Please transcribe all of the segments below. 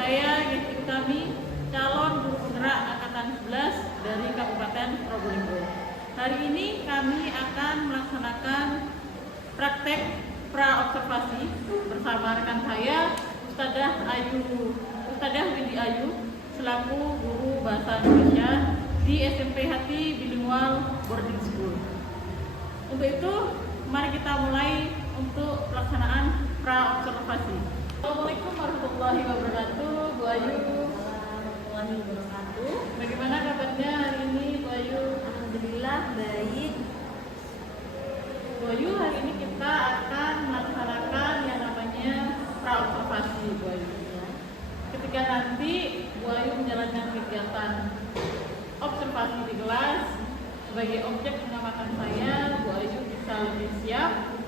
Saya Gesti Utami, calon guru penggerak angkatan 11 dari Kabupaten Probolinggo. Hari ini kami akan melaksanakan praktek pra-observasi bersama rekan saya, Ustadzah Windy Ayu, selaku guru Bahasa Indonesia di SMP Hati Bilingual Boarding School. Untuk itu, mari kita mulai untuk pelaksanaan pra-observasi. Assalamualaikum warahmatullahi wabarakatuh, Bu Ayu. Warahmatullahi wabarakatuh. Bagaimana kabarnya hari ini, Bu Ayu? Alhamdulillah baik. Bu Ayu, hari ini kita akan melaksanakan yang namanya pra-observasi, Bu Ayu. Ketika nanti Bu Ayu menjalankan kegiatan observasi di kelas, sebagai objek pengamatan saya, Bu Ayu bisa lebih siap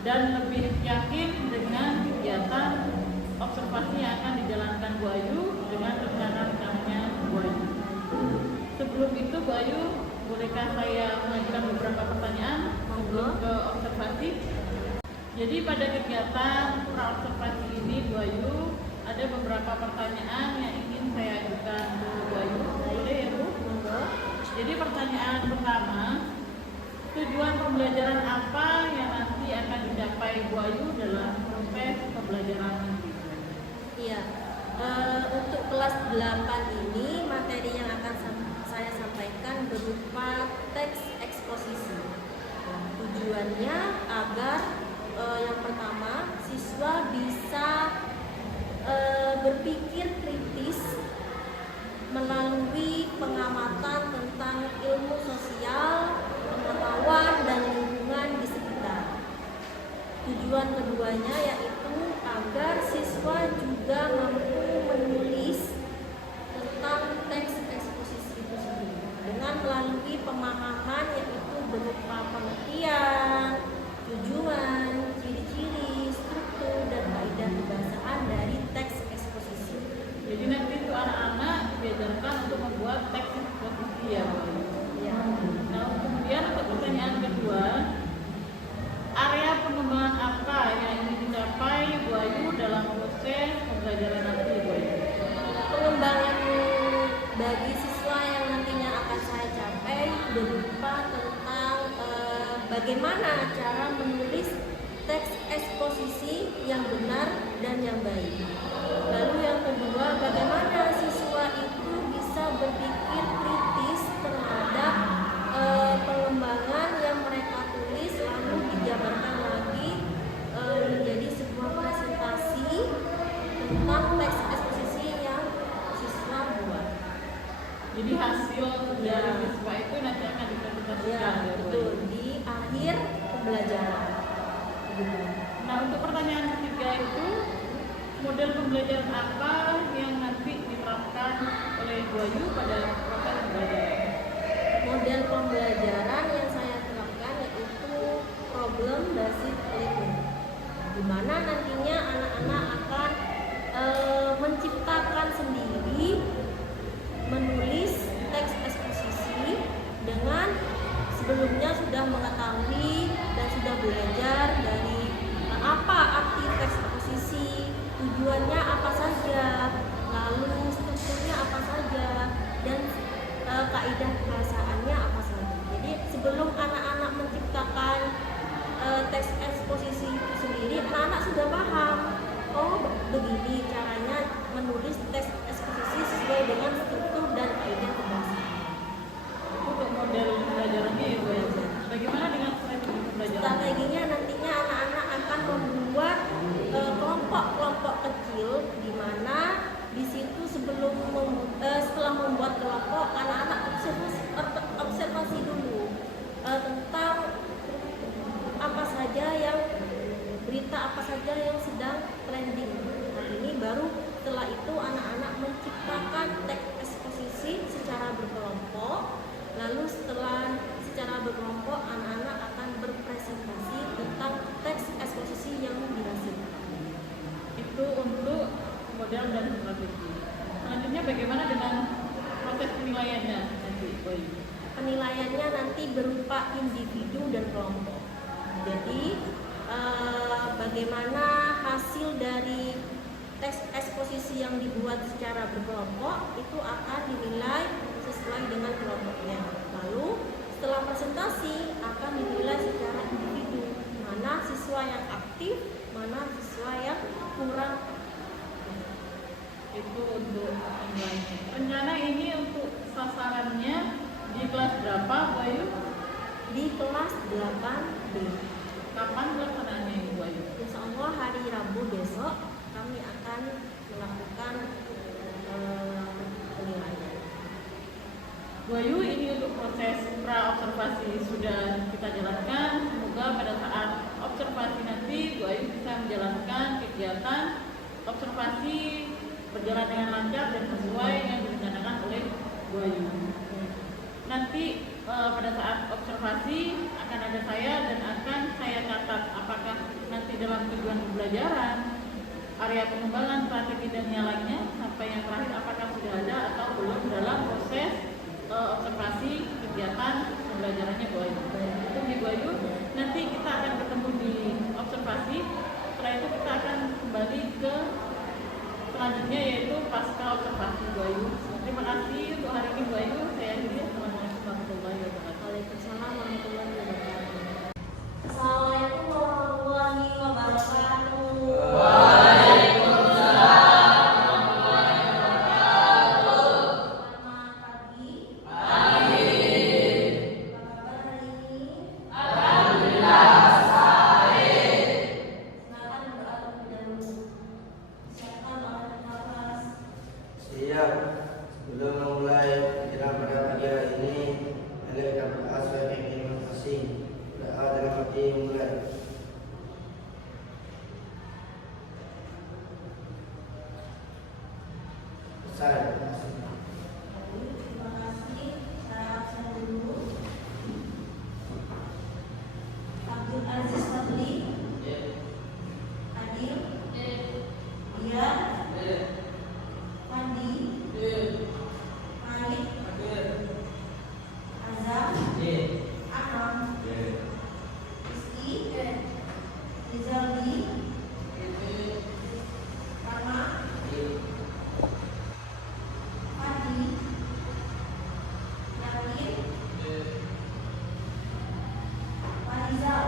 dan lebih yakin dengan kegiatan observasi yang akan dijalankan Bu Ayu dengan rencana-rencananya Bu Ayu. Sebelum itu, Bu Ayu, bolehkah saya mengajukan beberapa pertanyaan sebelum ke observasi? Jadi pada kegiatan pra-observasi ini, Bu Ayu, ada beberapa pertanyaan yang ingin saya ajukan ke Bu Ayu. Boleh ya, Bu? Jadi pertanyaan pertama, tujuan pembelajaran apa yang nanti akan dicapai Bu Ayu dalam proses pembelajaran nanti? Iya, untuk kelas 8 ini materi yang akan saya sampaikan berupa teks eksposisi. Tujuannya agar yang pertama siswa bisa berpikir kritis melalui pengamatan tentang ilmu sosial, pengetahuan dan lingkungan di sekitar. Tujuan keduanya yaitu agar siswa juga mampu menulis tentang teks eksposisi itu sendiri dengan melalui pemahaman yaitu berupa pengertian, tujuan, ciri-ciri, struktur dan kaidah kebahasaan dari teks eksposisi. Jadi nanti itu anak-anak diajarkan untuk membuat teks eksposisi ya, Bu Ayu. Ya. Nah, kemudian untuk pertanyaan kedua, area pengembangan apa yang ingin dicapai Bu Ayu dalam proses pembelajaran nanti, Bu Ayu? Pengembangan bagi siswa yang nantinya akan saya capai berupa tentang bagaimana cara menulis teks eksposisi yang benar dan yang baik. Lalu yang kedua, bagaimana siswa itu bisa berpikir kritis terhadap pengembangan yang mereka tulis lalu dijabarkan lagi menjadi sebuah presentasi tentang teks eksposisi yang siswa buat. Jadi hasil dari siswa itu nanti akan dipresentasikan ya, Bu betul, Ayu. di akhir pembelajaran. Nah, untuk pertanyaan ketiga itu, model pembelajaran apa yang nanti diterapkan oleh Bu Ayu pada proses pembelajaran? Model pembelajaran yang saya terapkan yaitu problem based learning, di mana nantinya anak-anak akan menciptakan sendiri, menulis teks eksposisi dengan sebelumnya sudah mengetahui dan sudah belajar dari apa arti teks eksposisi, tujuannya apa saja, lalu strukturnya apa saja, dan kaidah kebahasaannya apa saja. Jadi sebelum anak-anak menciptakan teks eksposisi itu sendiri, anak-anak sudah paham, oh begini caranya menulis teks eksposisi sesuai dengan struktur dan kaidah kebahasan. Itu untuk model pembelajarannya ya, Bu Ayu. Bagaimana dengan strategi pembelajaran? Strateginya nantinya anak-anak akan membuat kelompok-kelompok kecil, di mana di situ setelah membuat kelompok, anak-anak observasi dulu tentang apa saja yang berita apa saja yang sedang trending. Nah, ini baru setelah itu anak-anak menciptakan teks eksposisi secara berkelompok. Lalu setelah secara berkelompok anak-anak akan berpresentasi tentang teks eksposisi yang dihasilkan. Itu untuk model dan strategi. Selanjutnya bagaimana dengan proses penilaiannya nanti, Bu Ayu? Penilaiannya nanti berupa individu dan kelompok. Jadi bagaimana hasil dari teks eksposisi yang dibuat secara berkelompok itu akan dinilai sesuai dengan kelompoknya. Lalu setelah presentasi akan dinilai secara individu, mana siswa yang aktif, mana siswa yang kurang. Itu untuk nilainya. Rencana ini untuk sasarannya di kelas berapa, Bu Ayu? Di kelas 8B. Kapan pelaksanaannya, Bu Ayu? Insya Allah hari Rabu besok kami akan melakukan penilaian. Bu Ayu, ini untuk proses pra-observasi sudah kita jalankan. Semoga pada saat observasi nanti Bu Ayu bisa menjalankan kegiatan observasi berjalan dengan lancar dan sesuai yang direncanakan oleh Bu Ayu. Nanti pada saat observasi akan ada saya dan akan saya catat apakah nanti dalam tujuan pembelajaran, area pengembangan, strategi dan yang lainnya, sampai yang terakhir apakah sudah ada atau belum dalam proses observasi kegiatan pembelajarannya Bu Ayu. Itu di Bu Ayu. Nanti kita akan ketemu di observasi. Setelah itu kita akan kembali ke selanjutnya yaitu pasca observasi Bu Ayu. Terima kasih untuk hari ini Bu Ayu. Saya akhiri. Assalamualaikum warahmatullahi wabarakatuh. Waalaikumsalam warahmatullahi wabarakatuh. Assalamualaikum warahmatullahi wabarakatuh. Sebelum memulai kiraan pada pagi hari ini, mari kita berdoa sebagai terima kasih. Doa dalam hati memulai. Saya Terima kasih. Saya absen dulu. Abdul Aziz Fadli, Adil, Dian, Fandi, Farid, Azam, Akram, Rizky, Rizaldi, Rama, Fadi, Yakin, Farizal,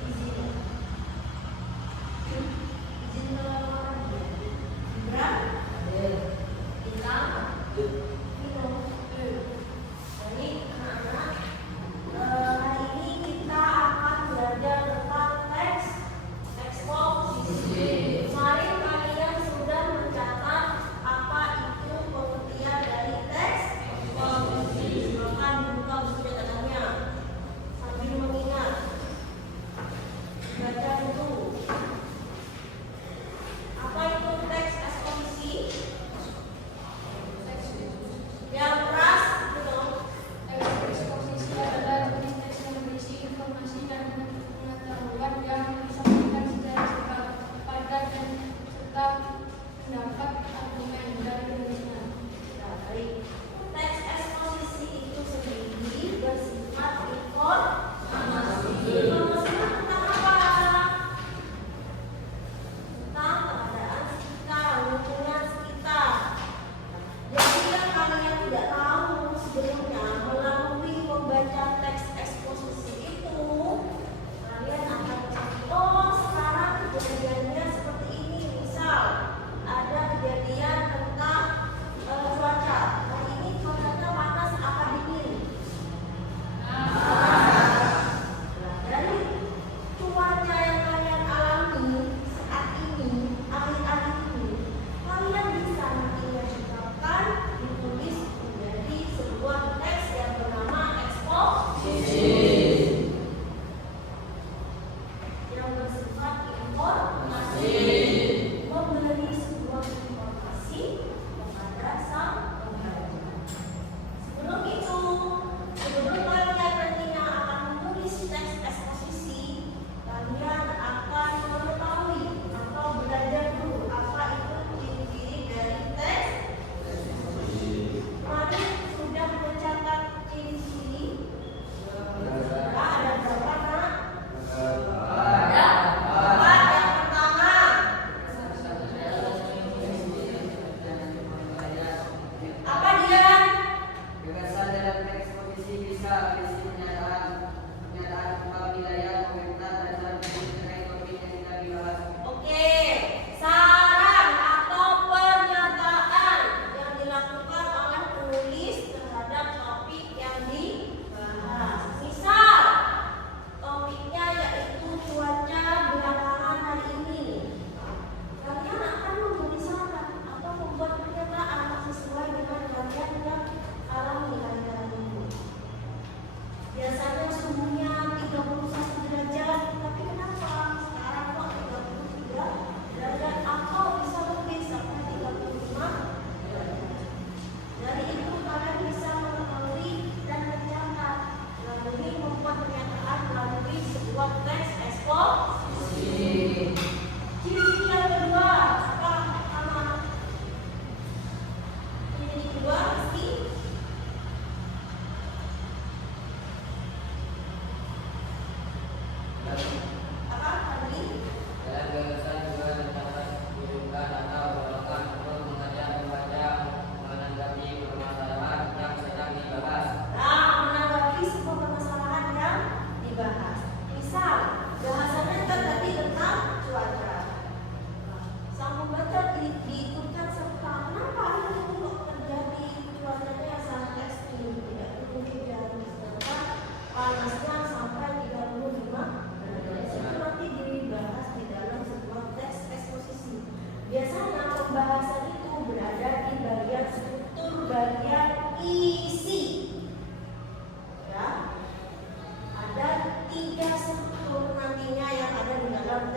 izin. Izin ke Gibran, Ilham, Vino. Jadi anak-anak, hari ini kita akan belajar tentang teks eksposisi. Kemarin kalian sudah mencatat apa itu pengertian dari teks eksposisi. Maka dibuka buku catatannya sambil mengingat. Baca dulu. Apa itu teks eksposisi? Yang keras itu dong. Eksposisi adalah jenis teks yang berisi informasi dan pengetahuan yang disampaikan secara singkat, padat dan serta mendapat argumen dan penjelasan. Baik. Teks eksposisi itu sendiri bersifat informasi. Informasi tentang apa?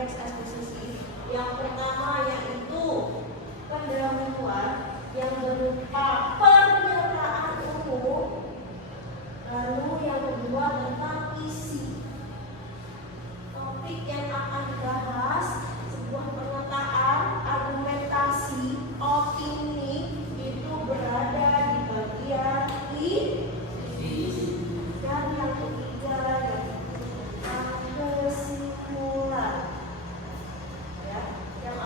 teks eksposisi. Yang pertama yaitu pendahuluan yang berupa pernyataan umum, lalu yang kedua tentang isi topik yang akan dibahas, sebuah pernyataan, argumentasi, opini itu berada di bagian isi. Dan yang ketiga yaitu tentang kesimpulan. Ya, yang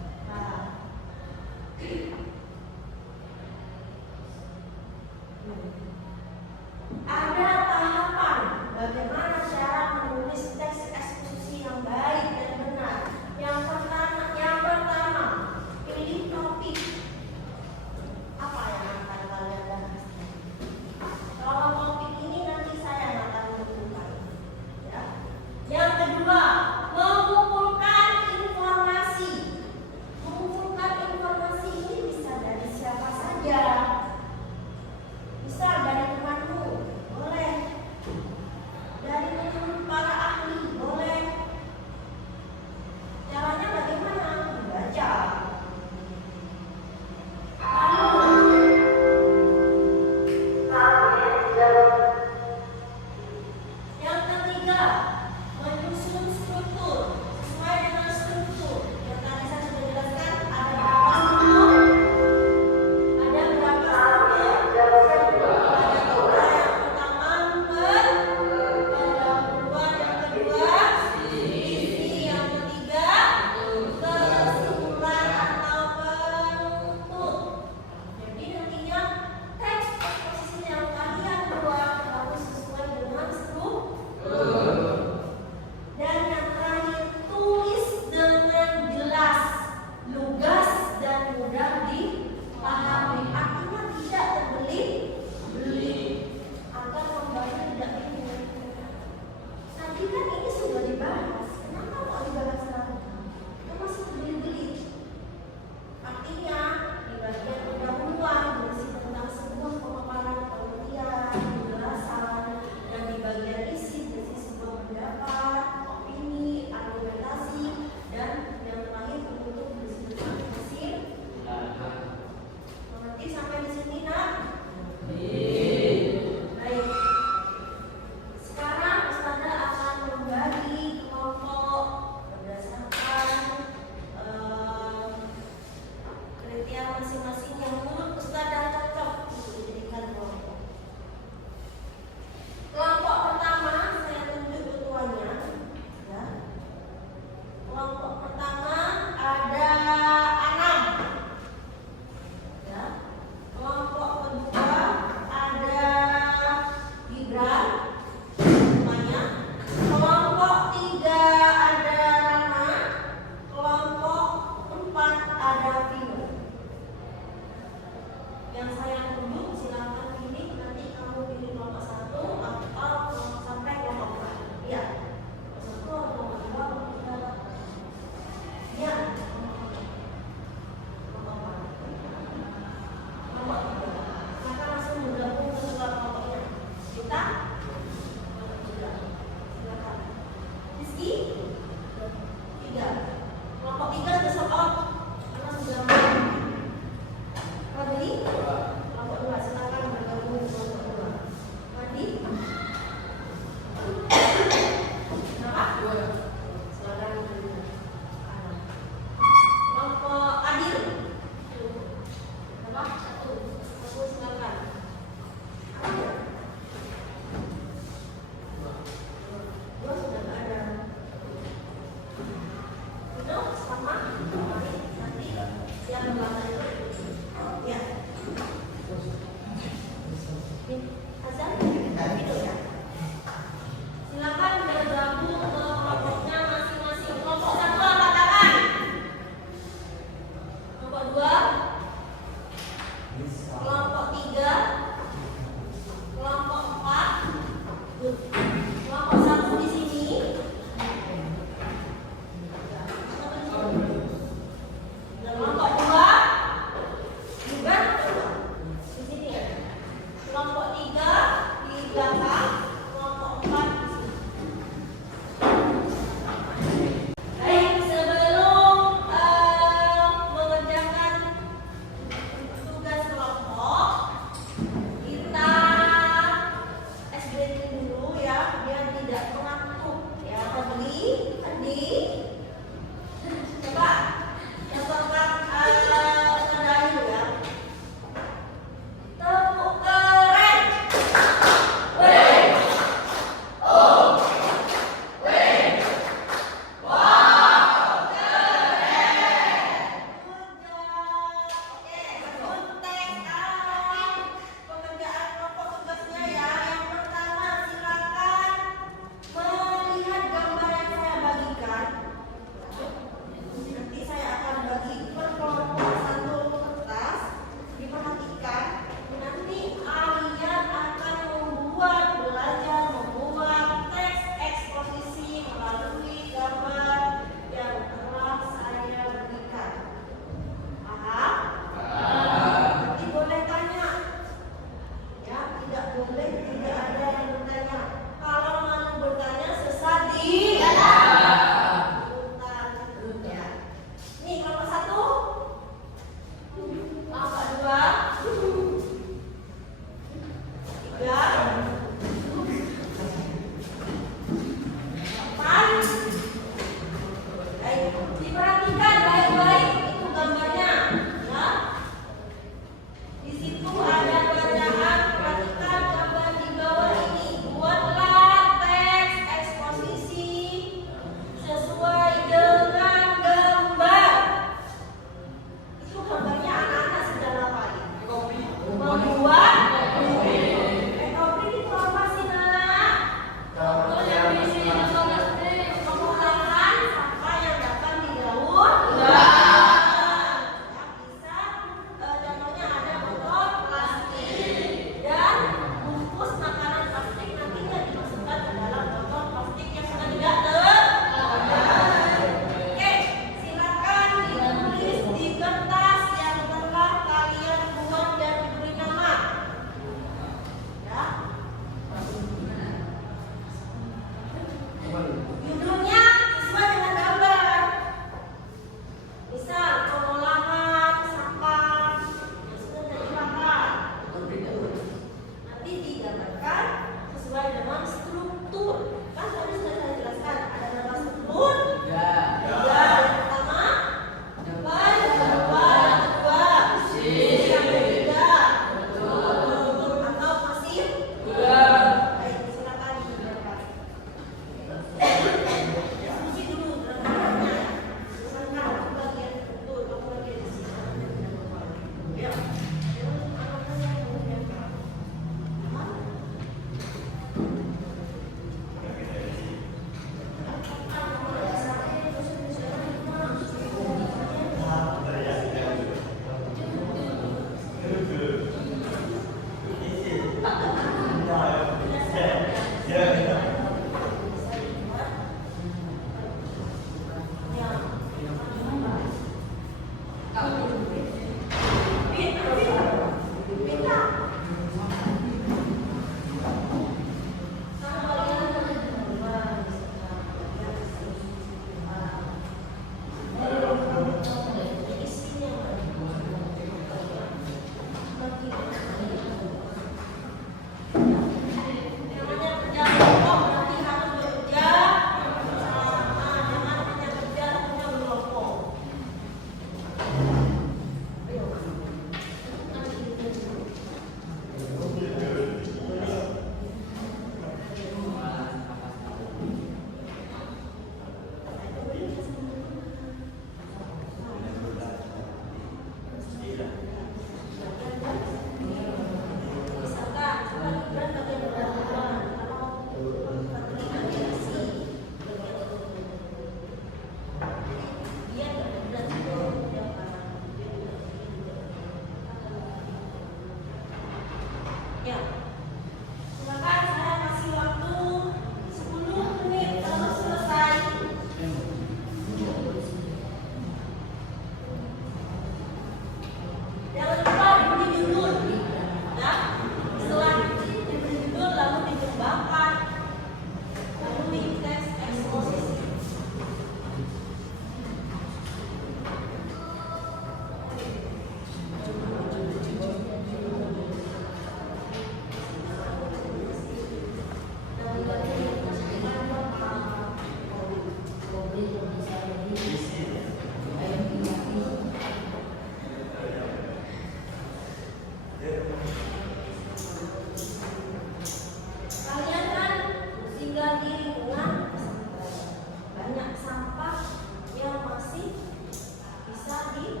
sih?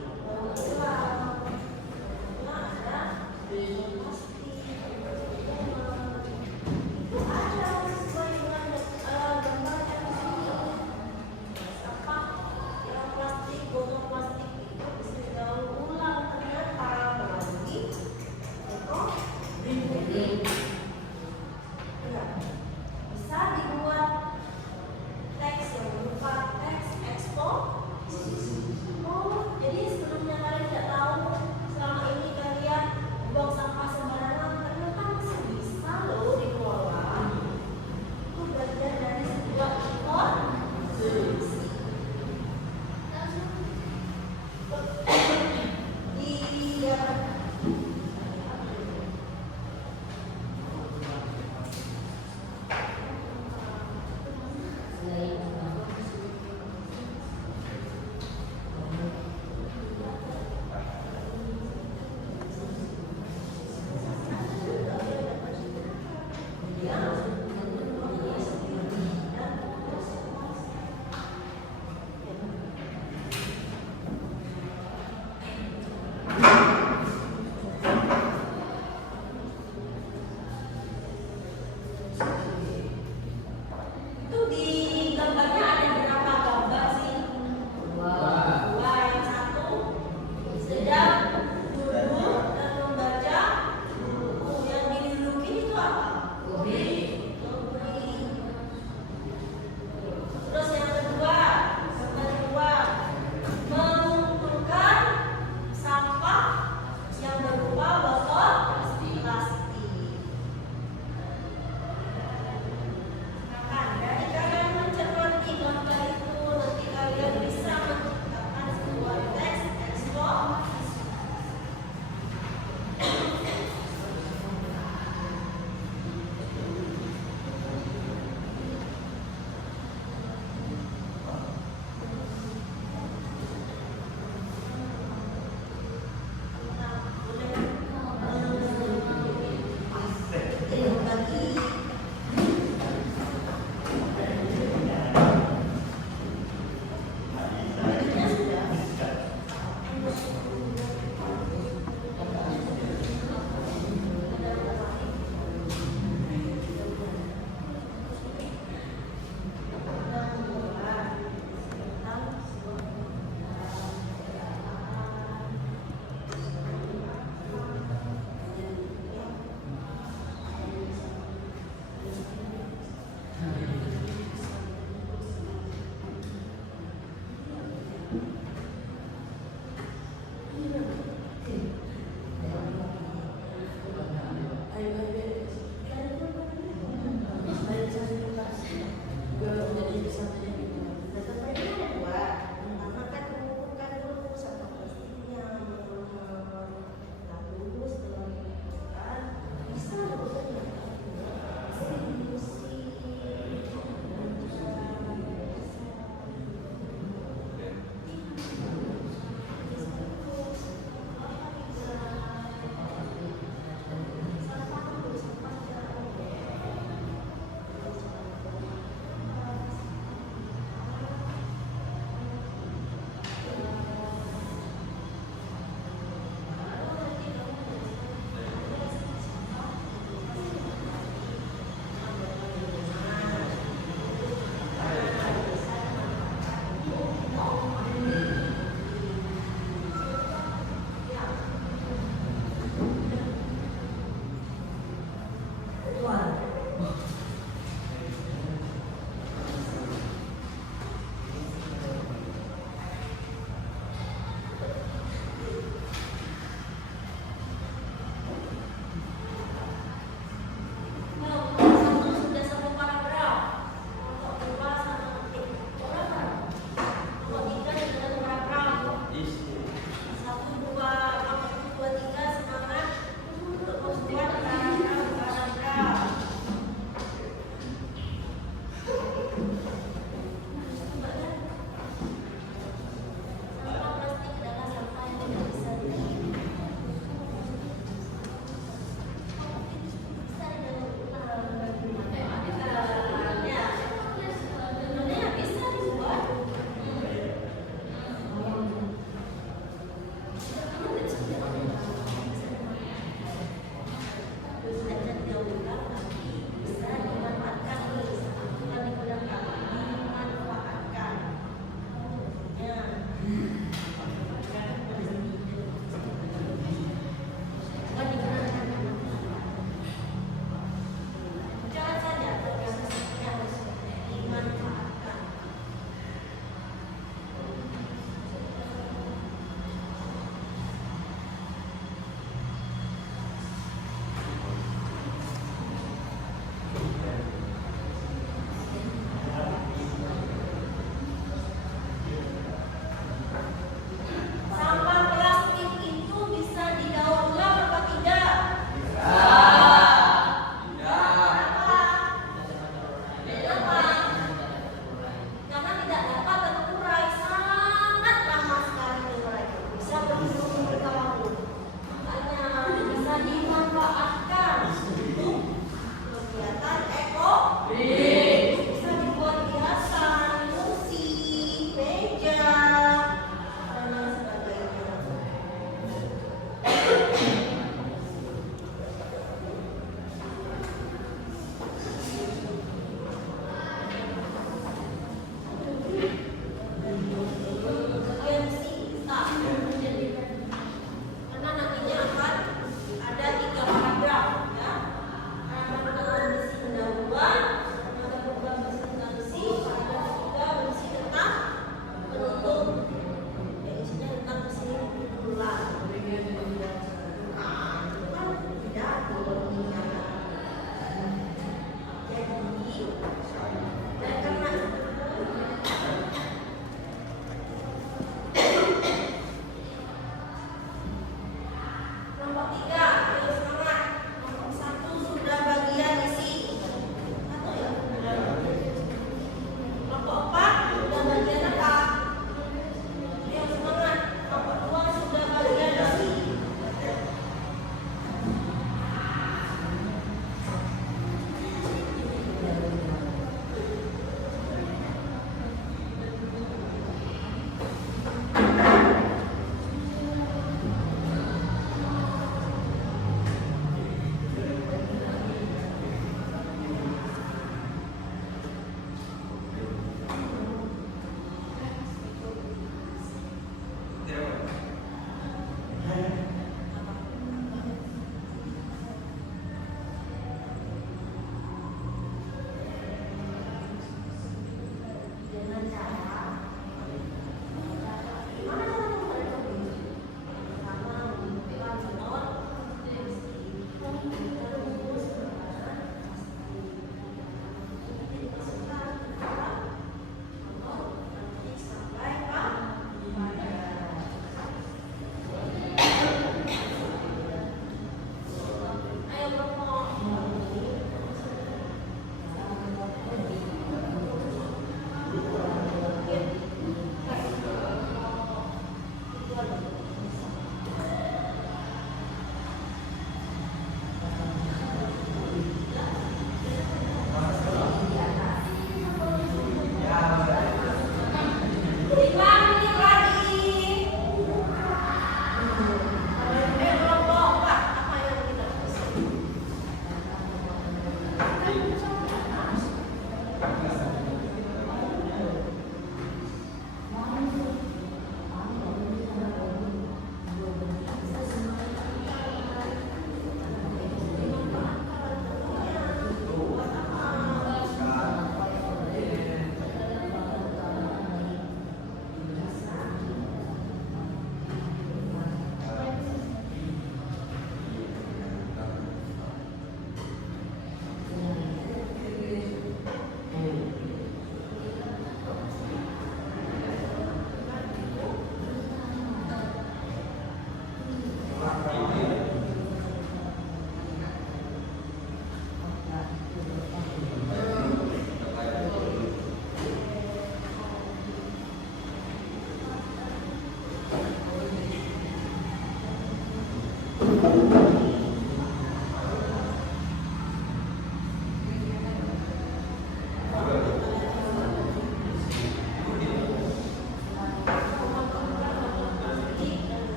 Hilang. Ada plastik. Itu ada sesuai dengan gambar yang di sini. Sampah yang plastik, botol plastik itu bisa didaur ulang ternyata lagi. Ya, bisa dibuat teks yang berupa teks ekspor. Oh, jadi sebelumnya kalian tidak tahu selama ini kalian buang sampah sembarangan, ternyata masih bisa loh dikelola. Itu bagian dari sebuah konsumsi. Iya. Itu di gambarnya ada berapa gambar sih? Dua. Yang satu sedang duduk dan membaca buku. Yang didudukin itu apa? Kopi. Terus yang kedua, mengumpulkan sampah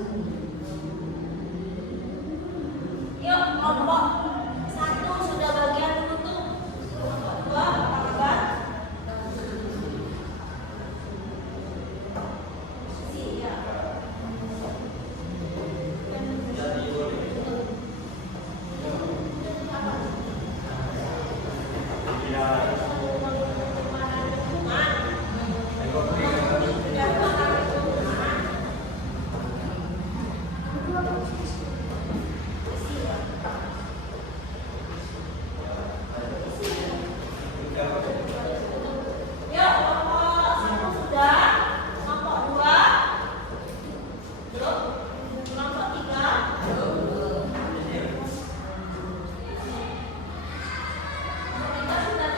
Yuk, kelompok 1 sudah bagian menutup. Kelompok 2 apa kabar? Iya. Yuk, kelompok 1 sudah. Kelompok 2 belum. Kelompok 3 belum. Kita sudah.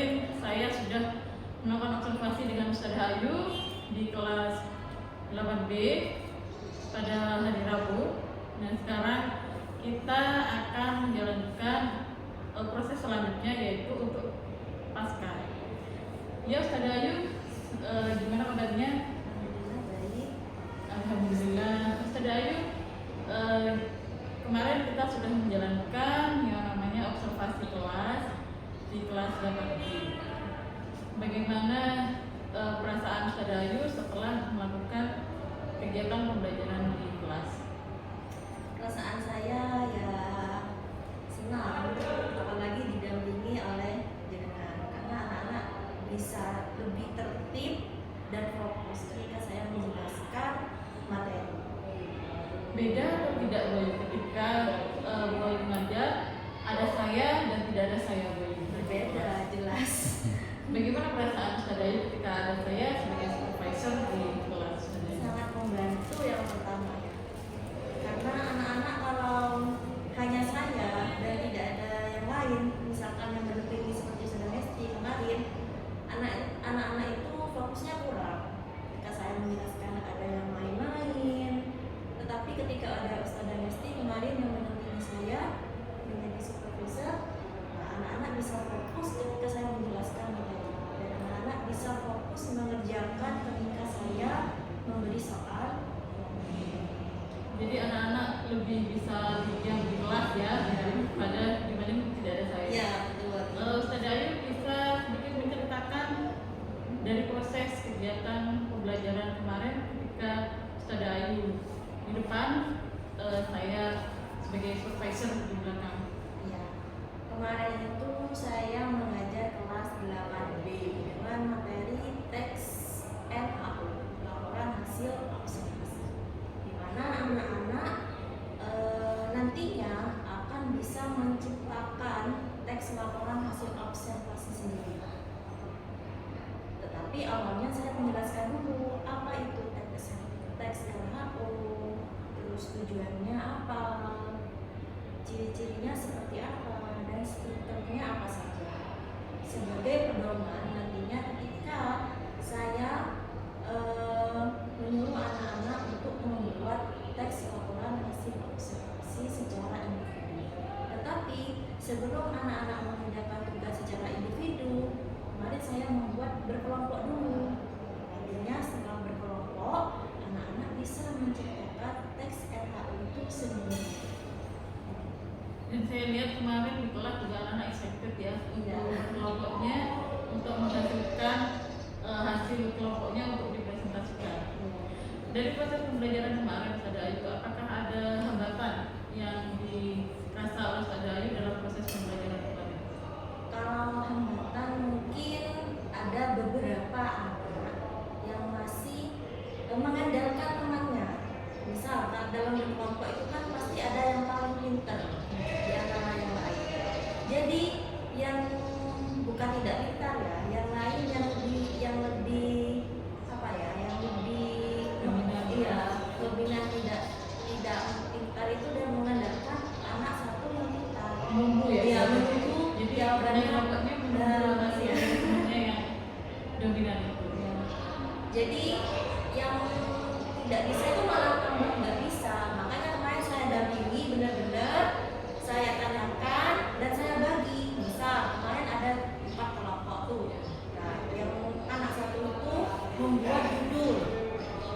kemarin saya sudah melakukan observasi dengan Ustazah Ayu di kelas 8B pada hari Rabu. Dan sekarang kita akan menjalankan proses selanjutnya, yaitu untuk pasca. Ya Ustazah Ayu, gimana kabarnya? Alhamdulillah baik. Alhamdulillah. Ustazah Ayu, kemarin kita sudah menjalankan yang namanya observasi kelas di kelas 8B. Bagaimana perasaan Ustazah Ayu setelah melakukan kegiatan pembelajaran di kelas? Perasaan saya ya senang, apalagi didampingi oleh jenengan, karena anak-anak bisa lebih tertib dan fokus ketika saya menjelaskan materi. Beda atau tidak Boy ketika Boy mengajar ada saya dan tidak ada saya Boy? Berbeda jelas. Bagaimana perasaan Ustazah Ayu ketika ada saya sebagai supervisor di kelas Ustazah Ayu? Sangat membantu yang pertama ya, karena anak-anak kalau hanya saya dan tidak ada yang lain, misalkan yang mendampingi seperti Ustazah Hesti kemarin, anak-anak itu fokusnya kurang. Ketika saya menjelaskan ada yang main-main, tetapi ketika ada Ustazah Hesti kemarin yang mendampingi saya menjadi supervisor, anak-anak bisa fokus ketika saya menjelaskan materi, dan anak-anak bisa fokus mengerjakan ketika saya memberi soal. Jadi anak-anak lebih bisa diam di kelas ya, daripada dibanding tidak ada saya. Ya betul. Ustazah Ayu bisa sedikit menceritakan dari proses kegiatan pembelajaran kemarin ketika Ustazah Ayu di depan, saya sebagai supervisor di belakang. Ya, kemarin itu saya mengajar kelas 8B dengan materi teks LHU, laporan hasil observasi, di mana anak-anak nantinya akan bisa menciptakan teks laporan hasil observasi sendiri. Tetapi awalnya saya menjelaskan dulu apa itu teks LHU, terus tujuannya apa, ciri-cirinya seperti apa, dan strukturnya apa saja, sebagai pedoman nantinya ketika saya menyuruh anak-anak untuk membuat teks laporan hasil observasi secara individu. Tetapi sebelum anak-anak mengerjakan tugas secara individu, kemarin saya membuat berkelompok dulu. Artinya setelah berkelompok, anak-anak bisa menciptakan teks LHU itu sendiri. Dan saya lihat kemarin di kelas juga anak-anak excited ya untuk kelompoknya, untuk menghasilkan hasil kelompoknya untuk dipresentasikan. Dari proses pembelajaran kemarin Ustazah Ayu, apakah ada hambatan yang dirasa oleh Ustazah Ayu dalam proses pembelajaran kemarin? Kalau hambatan mungkin ada beberapa anak yang masih mengandalkan temannya. Misal dalam berkelompok itu kan pasti ada yang paling pintar di antara yang lain. Jadi yang bukan tidak pintar ya, yang lain yang lebih apa ya, yang lebih Dominan. iya, dominan tidak pintar itu dan mengandalkan anak satu yang pintar. Menunggu ya? Iya, menunggu. Jadi Ya, berarti berarti kelompoknya menunggu hasil yang dominan itu. Ya. Jadi yang tidak bisa itu malah tambah nggak bisa. Makanya kemarin saya dampingi benar-benar, saya tanyakan dan saya bagi. Misal kemarin ada 4 kelompok tuh. Nah, yang anak satu itu membuat judul.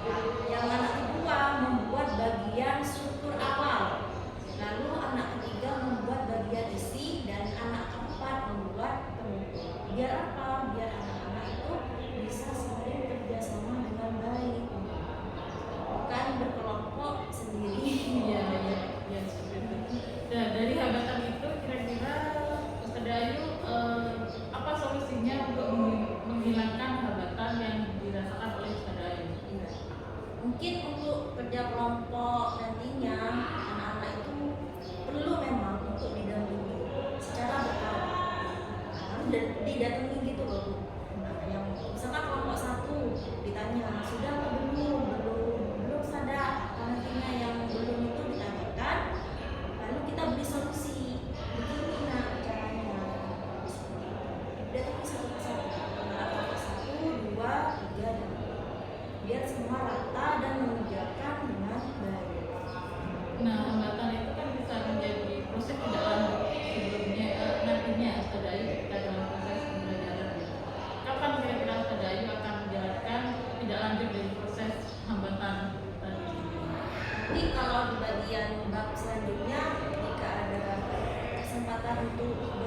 Nah, yang anak kedua membuat bagian struktur awal. Lalu anak ketiga membuat bagian isi dan anak keempat membuat penutup. Biar apa? Biar anak-anak itu bisa saling kerjasama dengan baik, bukan berkelompok sendiri. Iya, seperti itu. Dan dari hambatan itu kira-kira Ustazah Ayu apa solusinya untuk menghilangkan hambatan yang dirasakan oleh Ustazah Ayu? Iya. Mungkin untuk kerja kelompok nantinya anak-anak itu perlu memang untuk didampingi secara berkala. Didatangi gitu loh Bu. Nah, yang misalkan kelompok 1 ditanya sudah apa belum sadar, nantinya yang belum itu ditanyakan, lalu kita beri solusi begini nah caranya. Didatangi kesempatan untuk